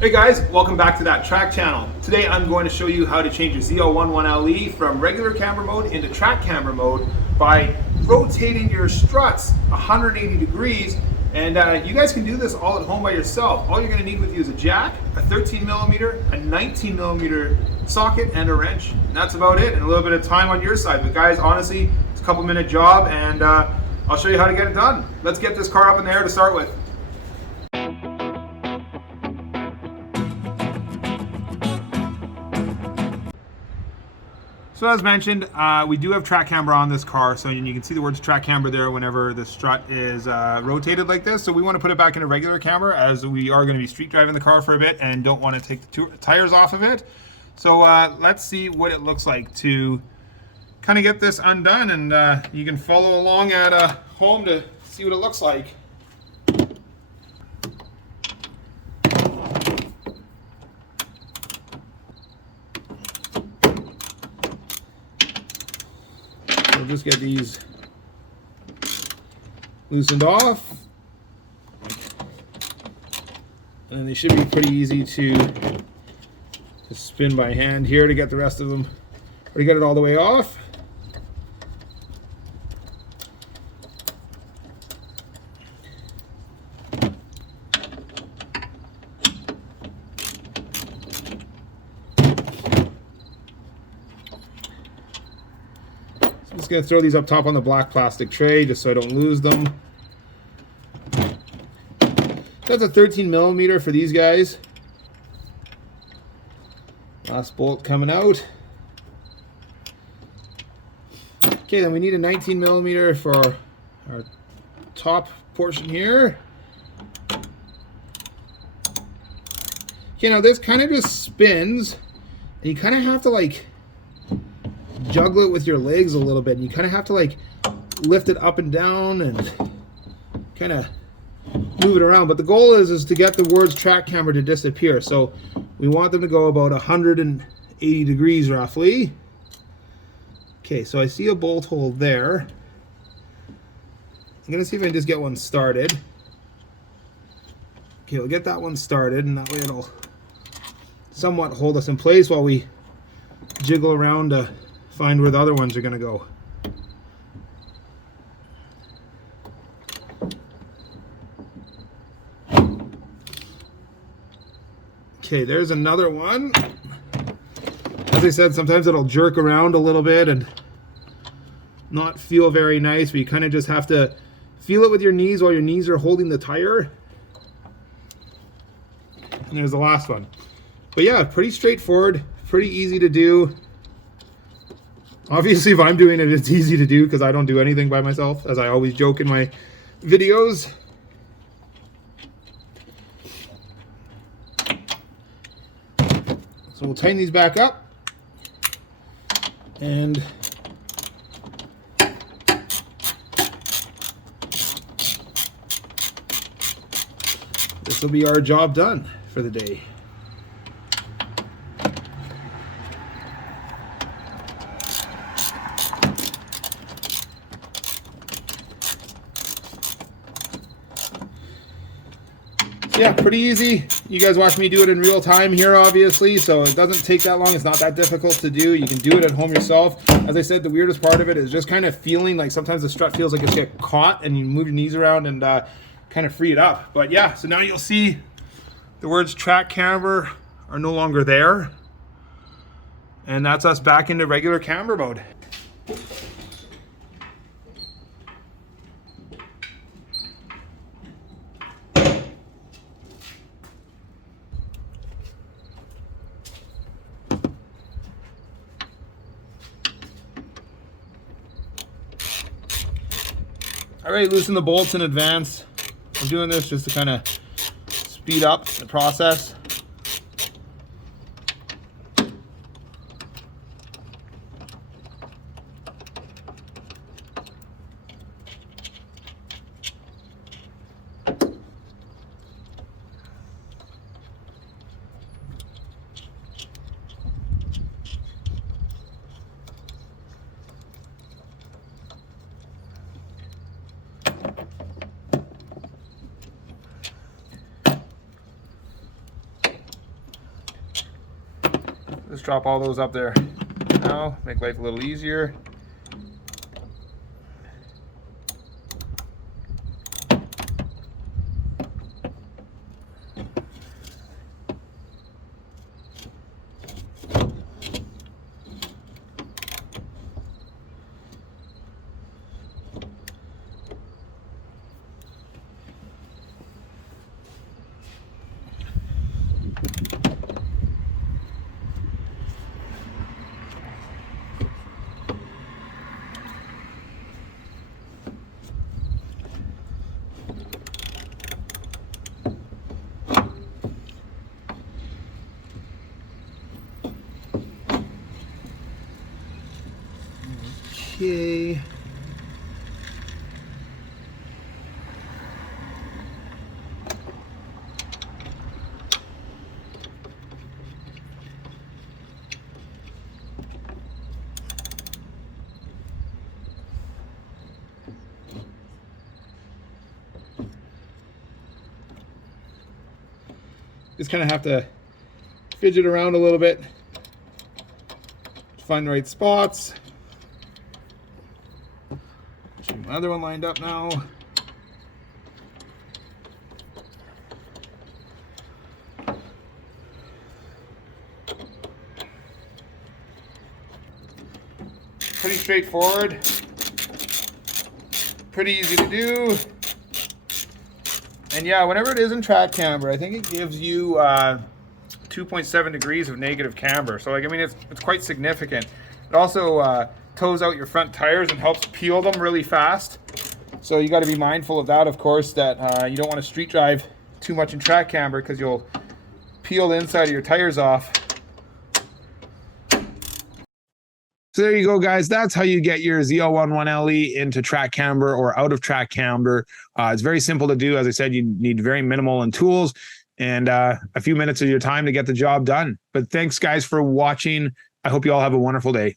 Hey guys, welcome back to that track channel. Today I'm going to show you how to change your ZL1 1LE from regular camber mode into track camber mode by rotating your struts 180 degrees. And you guys can do this all at home by yourself. All you're going to need with you is a jack, a 13mm, a 19mm socket, and a wrench. And that's about it, and a little bit of time on your side. But guys, honestly, it's a couple-minute job, and I'll show you how to get it done. Let's get this car up in the air to start with. So as mentioned, we do have track camber on this car, so you can see the words track camber there whenever the strut is rotated like this. So we want to put it back into regular camber, as we are going to be street driving the car for a bit and don't want to take the tires off of it. So let's see what it looks like to kind of get this undone, and you can follow along at home to see what it looks like. We'll just get these loosened off, and then they should be pretty easy to spin by hand here to get the rest of them, or to get it all the way off. I'm just going to throw these up top on the black plastic tray just so I don't lose them. That's a 13mm for these guys. Last bolt coming out. Okay, then we need a 19mm for our top portion here. Okay, now this kind of just spins, and you kind of have to like juggle it with your legs a little bit, and you kind of have to like lift it up and down and kind of move it around. But the goal is to get the words track camber to disappear. So we want them to go about 180 degrees roughly. Okay, so I see a bolt hole there. I'm gonna see if I can just get one started. Okay, we'll get that one started, and that way it'll somewhat hold us in place while we jiggle around to find where the other ones are going to go. Okay, there's another one. As I said, sometimes it'll jerk around a little bit and not feel very nice, but you kind of just have to feel it with your knees while your knees are holding the tire. And there's the last one. But yeah, pretty straightforward, pretty easy to do. Obviously, if I'm doing it, it's easy to do because I don't do anything by myself, as I always joke in my videos. So we'll tighten these back up, and this will be our job done for the day. Yeah, pretty easy. You guys watch me do it in real time here, obviously, so it doesn't take that long. It's not that difficult to do. You can do it at home yourself. As I said, the weirdest part of it is just kind of feeling like sometimes the strut feels like it's get caught, and you move your knees around and kind of free it up. But yeah, so now you'll see the words track camber are no longer there, and that's us back into regular camber mode. I already loosened the bolts in advance. I'm doing this just to kind of speed up the process. Just drop all those up there now, make life a little easier. Okay. Just kind of have to fidget around a little bit to find the right spots. Another one lined up now. Pretty straightforward. Pretty easy to do. And yeah, whenever it is in track camber, I think it gives you 2.7 degrees of negative camber. So like, I mean, it's quite significant. It also tows out your front tires and helps peel them really fast. So you got to be mindful of that, of course, that you don't want to street drive too much in track camber because you'll peel the inside of your tires off. So there you go, guys. That's how you get your ZL1 1LE into track camber or out of track camber. It's very simple to do. As I said, you need very minimal in tools and a few minutes of your time to get the job done. But thanks, guys, for watching. I hope you all have a wonderful day.